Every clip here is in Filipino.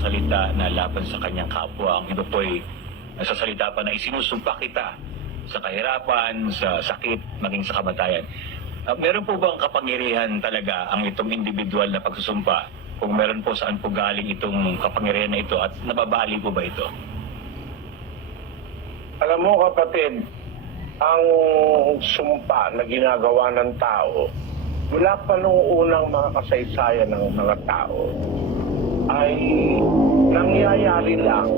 nagsasalita na laban sa kanyang kapwa. Ang iba po ay nagsasalita pa na isinusumpa kita sa kahirapan, sa sakit, maging sa kamatayan. Meron po bang kapangyarihan talaga ang itong individual na pagsusumpa? Kung meron po, saan po galing itong kapangyarihan na ito at nababali po ba ito? Alam mo kapatid, ang sumpa na ginagawa ng tao, mula pa noong unang mga kasaysayan ng mga tao, ay nangyayari lang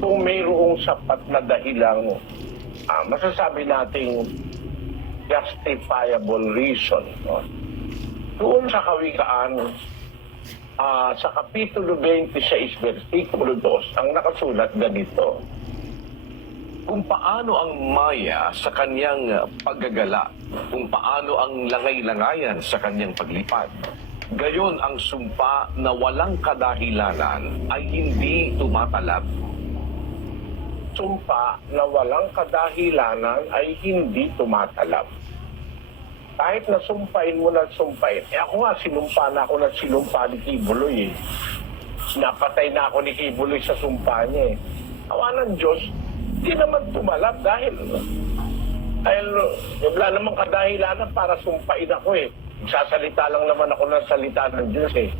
kung mayroong sapat na dahilang masasabi nating justifiable reason. No? Doon sa kawikaan, sa Kapitulo 26, versikulo 2, ang nakasulat ganito: kung paano ang maya sa kanyang paggagala, kung paano ang langay-langayan sa kanyang paglipad, gayon ang sumpa na walang kadahilanan ay hindi tumatalab. Sumpa na walang kadahilanan ay hindi tumatalab. Kahit nasumpain mo na sumpain. Ako nga, sinumpa na ako ng sinumpa ni Kibuloy. Napatay na ako ni Kibuloy sa sumpa niya. Awa ng Diyos, di naman tumalab dahil wala namang kadahilanan para sumpain ako eh. Sasalita lang naman ako ng salita ng Diyos eh.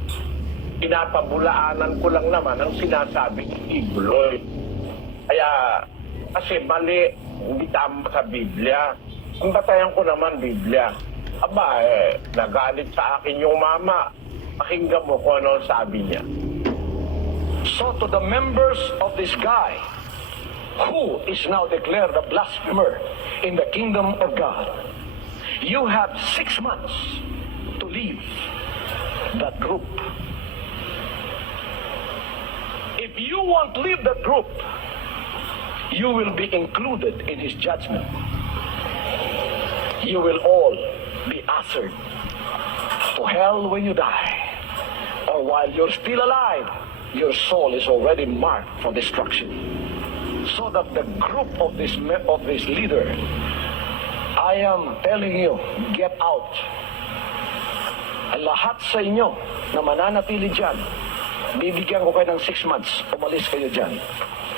Pinapabulaanan ko lang naman ang sinasabi ni Kibuloy. Kaya, kasi mali, hindi tama sa Biblia. Ang batayan ko naman Biblia. Aba, nagalit sa akin yung mama. Pakinggan mo kung ano sabi niya. So to the members of this guy, who is now declared a blasphemer in the kingdom of God, you have 6 months to leave that group. If you won't leave that group, you will be included in his judgment. You will all be ushered to hell when you die. Or while you're still alive, your soul is already marked for destruction. So that the group of this leader, I am telling you, get out. Lahat sa inyo na mananatili dyan, bibigyan ko kayo ng 6 months, umalis kayo dyan.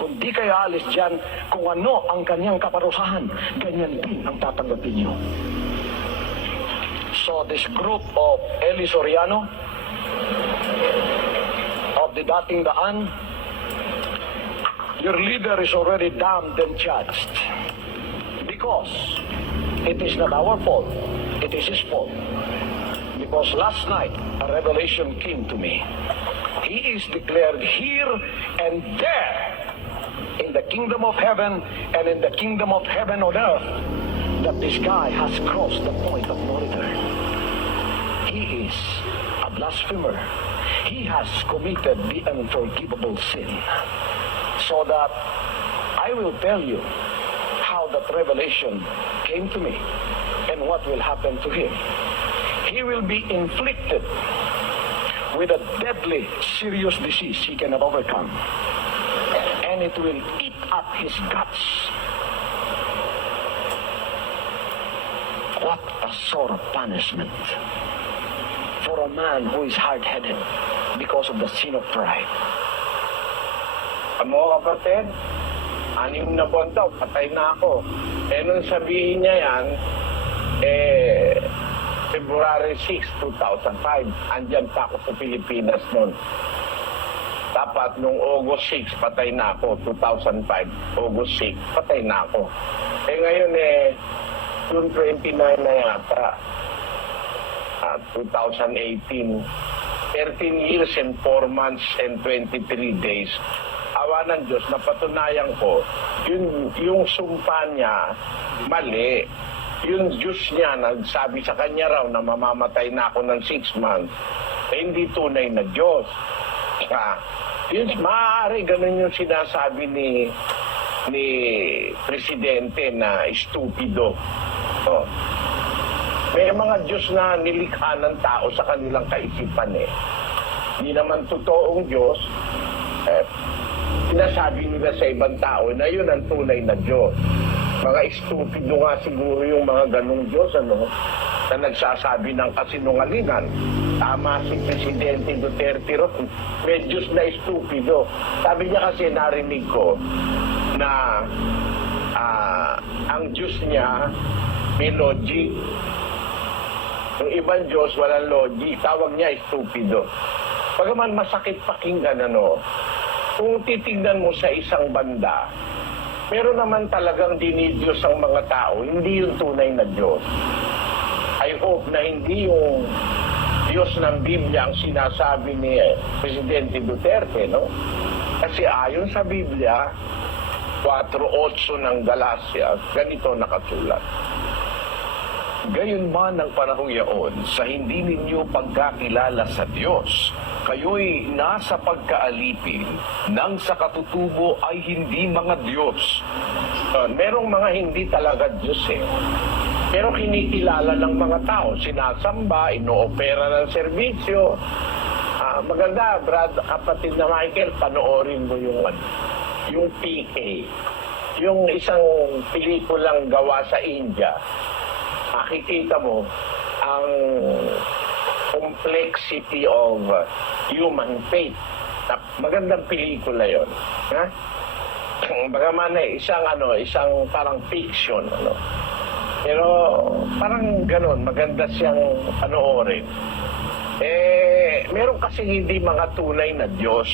Kung di kayo alis dyan, kung ano ang kanyang kaparusahan, ganyan din ang tatanggapin nyo. So this group of Eli Soriano, of the dating daan, your leader is already damned and judged. Because it is not our fault, it is his fault. Because last night, a revelation came to me. He is declared here and there in the kingdom of heaven and in the kingdom of heaven on earth that this guy has crossed the point of no return. He is a blasphemer. He has committed the unforgivable sin. So that I will tell you how that revelation came to me and what will happen to him. He will be inflicted with a deadly, serious disease he cannot overcome. And it will eat up his guts. What a sort of punishment for a man who is hard-headed because of the sin of pride. Amo kapatid, 6 na buwan daw, patay na ako. Nung sabihin niya yan, February 6, 2005, andyan pa ako sa Pilipinas noon. Dapat nung August 6, patay na ako. 2005, August 6, patay na ako. Ngayon June 29 na yata, 2018, 13 years and 4 months and 23 days. Awa ng Diyos, napatunayan ko, yung sumpa niya, mali. Yung Diyos niya, nagsabi sa kanya raw na mamamatay na ako ng 6 months, hindi tunay na Diyos. Yun, maaari ganun yung sinasabi ni Presidente na estupido. May mga Diyos na nilikha ng tao sa kanilang kaisipan Hindi naman totoong Diyos. Sinasabi nila sa ibang tao na yun ang tunay na Diyos. Mga estupido nga siguro yung mga ganong Diyos, na nagsasabi ng kasinungalingan. tama si Presidente Duterte ron. Medyo na estupido. Sabi niya kasi narinig ko na ang Diyos niya may logic. Yung ibang Diyos walang logic. Tawag niya estupido. Bagaman masakit pakinggan, kung titignan mo sa isang banda, meron naman talagang dinidiyos ang mga tao, hindi yung tunay na Diyos. I hope na hindi yung Diyos ng Biblia ang sinasabi ni Presidente Duterte, Kasi ayon sa Biblia, 4:8 ng Galacia, ganito nakasulat. Gayunman ang panahong yaon, sa hindi ninyo pagkakilala sa Diyos, kayo'y nasa pagkaalipin, nang sa katutubo ay hindi mga Diyos. Merong mga hindi talaga Diyos Pero kinikilala ng mga tao, sinasamba, inoopera ng serbisyo. Maganda, kapatid na Michael, panoorin mo yung PK. Yung isang pelikulang gawa sa India. Makikita mo ang complexity of human faith. Magandang pelikula yon. Bagaman isang parang fiction, Pero parang ganon, maganda siyang panoorin. Meron kasi hindi mga tunay na Diyos.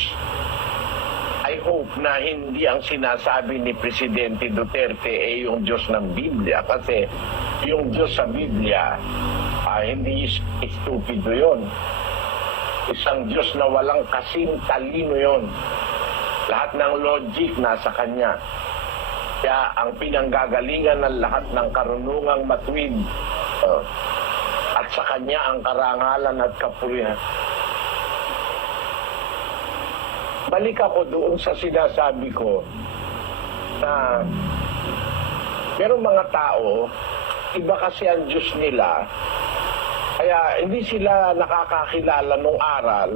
I hope na hindi ang sinasabi ni Presidente Duterte yung Diyos ng Biblia. Kasi yung Diyos sa Biblia, hindi estupido yon. Isang Diyos na walang kasing talino yon. Lahat ng logic nasa Kanya. Kaya ang pinanggagalingan ng lahat ng karunungang matuwid at sa Kanya ang karangalan at kapurihan. Balik ako doon sa sinasabi ko na merong mga tao, iba kasi ang Diyos nila, kaya hindi sila nakakakilala ng aral.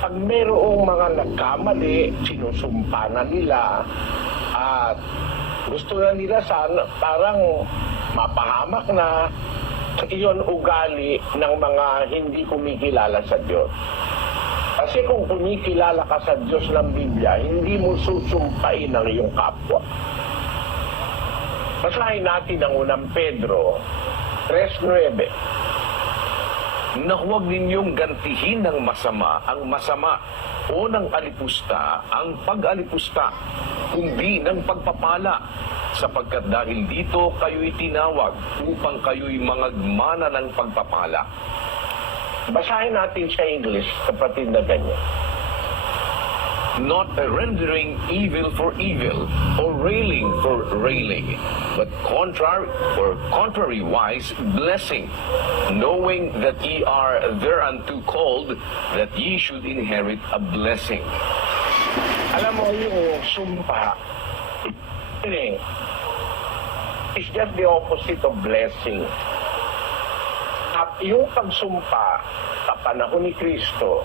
Pag merong mga nagkamali, sinusumpa na nila at gusto na nila sana parang mapahamak na, iyon ugali ng mga hindi kumikilala sa Diyos. Kasi kung kumikilala ka sa Diyos ng Biblia, hindi mo susumpain ang iyong kapwa. Basahin natin ang unang Pedro 3:9. Na huwag ninyong gantihin ng masama ang masama o ng alipusta ang pag-alipusta, kundi ng pagpapala, sapagkat dahil dito kayo'y tinawag upang kayo'y mangagmana ng pagpapala. Basahin natin sa English, kapatid na ganyan. Not rendering evil for evil or railing for railing, but contrariwise blessing, knowing that ye are thereunto called, that ye should inherit a blessing. Alam mo yung sumpa, it's just the opposite of blessing. At yung pagsumpa sa panahon ni Kristo,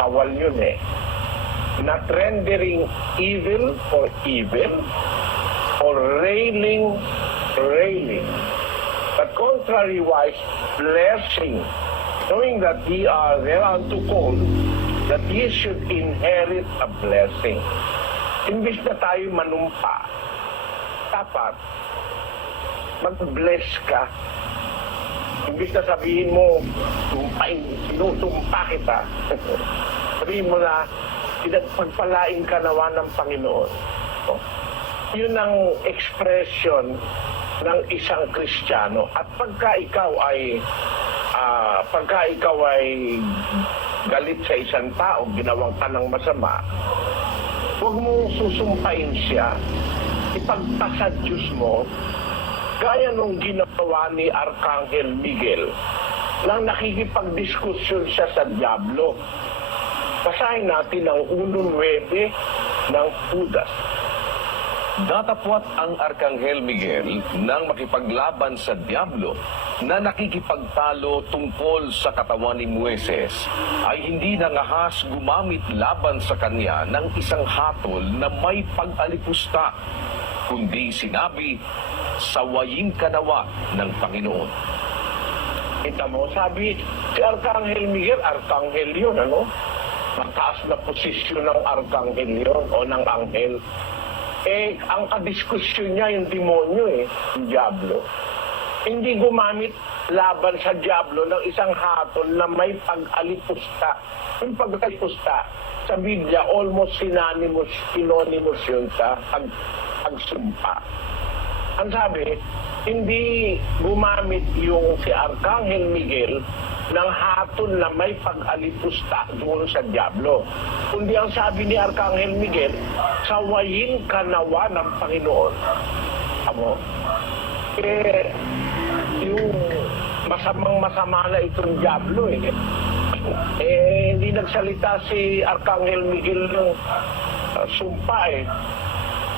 kawal yun Not rendering evil for evil or railing for railing, but contrariwise blessing, knowing that ye are thereunto called, that ye should inherit a blessing. Imbis na tayo manumpa, dapat mag-bless ka. Imbis na sabihin mo, sinusumpa kita. Sabihin mo na, pinagpagpalain ka nawa ng Panginoon. Yun ang expression ng isang Kristiyano. At pagka ikaw ay galit sa isang tao, ginawang ka ng masama, huwag mong susumpain siya. Ipagpasa Diyos mo, gaya nung ginawa ni Arkanghel Miguel, nang nakikipagdiskusyon siya sa Diablo. Basahin natin ang 1:9 ng Judas. Datapwat ang Arkanghel Miguel nang makipaglaban sa Diablo na nakikipagtalo tungkol sa katawan ni Moises, ay hindi nangahas gumamit laban sa kanya ng isang hatol na may pag-alipusta, kundi sinabi, sawayin ka nawa ng Panginoon. Kita mo, sabi, si Arcangel Miguel, Arcangel yun, ano? Mataas na posisyon ng Arcangel yun, o ng Anghel. Eh, ang kadiskusyon niya, yung demonyo yung Diablo. Hindi gumamit laban sa Diablo ng isang hatol na may pag-alipusta. Yung pag-alipusta, sa Biblia, almost synonymous yun sa pagsumpa. Ang sabi, hindi gumamit yung si Arcangel Miguel ng hatol na may pag-alipusta doon sa Diablo. Kundi ang sabi ni Arcangel Miguel, sawayin ka nawa ng Panginoon. Amo? Eh, yung masamang-masama na itong Diablo hindi nagsalita si Arcangel Miguel ng sumpa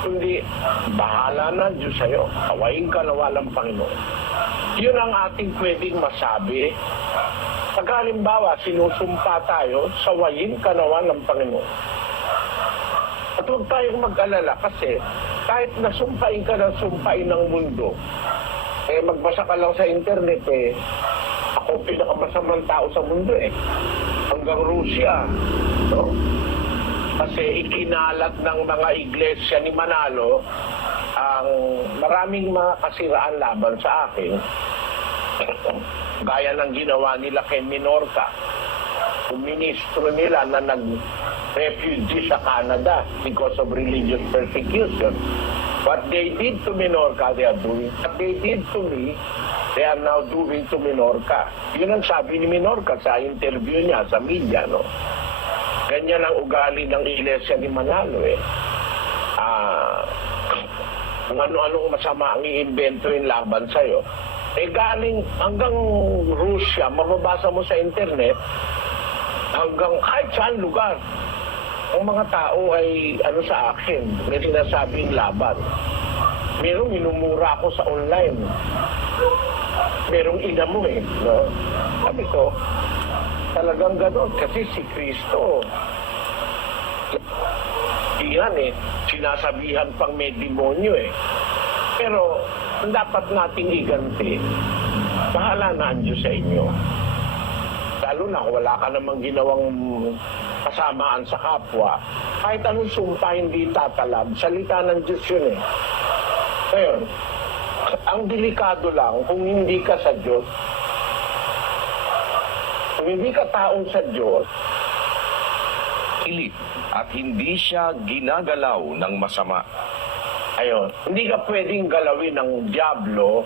kundi bahala na Diyos sa'yo, kawain ka na walang Panginoon. Yun ang ating pwedeng masabi. Pag halimbawa, sinusumpa tayo, sawayin ka nawa ng Panginoon. At huwag tayong mag-alala kasi kahit nasumpain ka ng sumpain ng mundo, magbasa ka lang sa internet ako pinakamasamang tao sa mundo hanggang Russia, no? Kasi ikinalat ng mga iglesia ni Manalo ang maraming mga kasiraan laban sa akin. Gaya ng ginawa nila kay Minorca. Yung ministro nila na nag-refugee sa Canada because of religious persecution. What they did to Minorca, they are doing. What they did to me, they are now doing to Minorca. Yun ang sabi ni Minorca sa interview niya sa media, no? Ganyan ang ugali ng iglesia ni Manalo kung ano-anong masama ang i-invento yung laban sa'yo. Galing hanggang Russia, mababasa mo sa internet, hanggang kahit saan lugar. Ang mga tao ay sa akin, may sinasabing laban. Merong minumura ako sa online. Merong ina mo no? Sabi ko, talagang gano'n kasi si Kristo. Iyan sinasabihan pang may demonyo Pero ang dapat nating iganti, bahala na ang Diyos sa inyo. Lalo na wala ka namang ginawang kasamaan sa kapwa. Kahit anong sumpa hindi tatalab, salita ng Diyos yun Ngayon, ang delikado lang kung hindi ka sa Diyos, kung hindi ka taong sa Diyos, Pilit at hindi siya ginagalaw ng masama. Hindi ka pwedeng galawin ng Diablo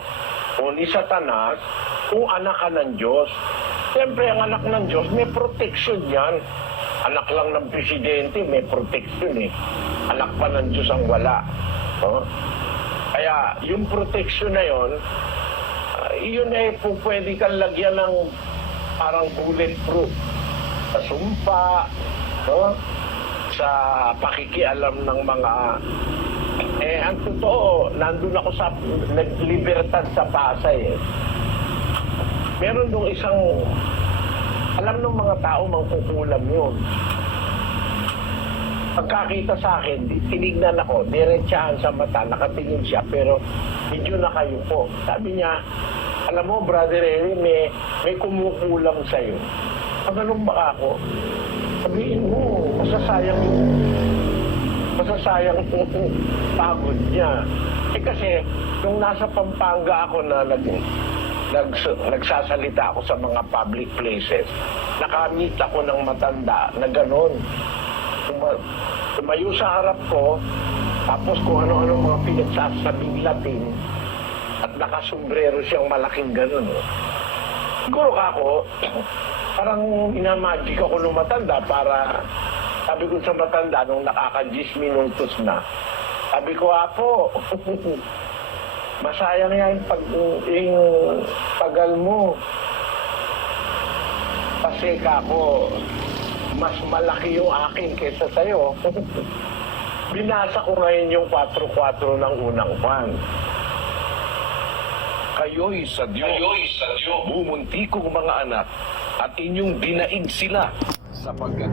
o ni Satanas kung anak ka ng Diyos. Siyempre, ang anak ng Diyos, may protection yan. Anak lang ng presidente, may protection Anak pa ng Diyos ang wala. Kaya, yung protection na yun, yun pwede kang lagyan ng parang bulletproof. Sa sumpa, sa pakikialam ng mga ang totoo, nandun ako sa libertad sa Pasay Meron dong isang alam ng mga tao mangkukulam yun. Pagkakita sa akin, tinignan ako, diretsahan sa mata, nakatingin siya, pero medyo nakayupo. Sabi niya, alam mo, Brother Eri, may kumukulam sa'yo. Ganun ba ako? Sabihin mo, masasayang yung pagod niya. Kasi, nung nasa Pampanga ako na nagsasalita ako sa mga public places, nakamit ako ng matanda na gano'n. Tumayo sa harap ko, tapos kung ano-ano mga pinagsasabing Latin, at nakasombrero siyang malaking gano'n. Siguro ako, parang minamagic ako ng matanda para, sabi ko sa matanda, nung nakaka-10 minutos na, sabi ko, Apo, masayang yan yung tagal mo. Kasi ako, mas malaki yung akin kaysa sa'yo. Binasa ko ngayon yung 4-4 ng unang pan. Kayo'y sa Diyos, bumunti kong mga anak, at inyong dinaig sila sapagkat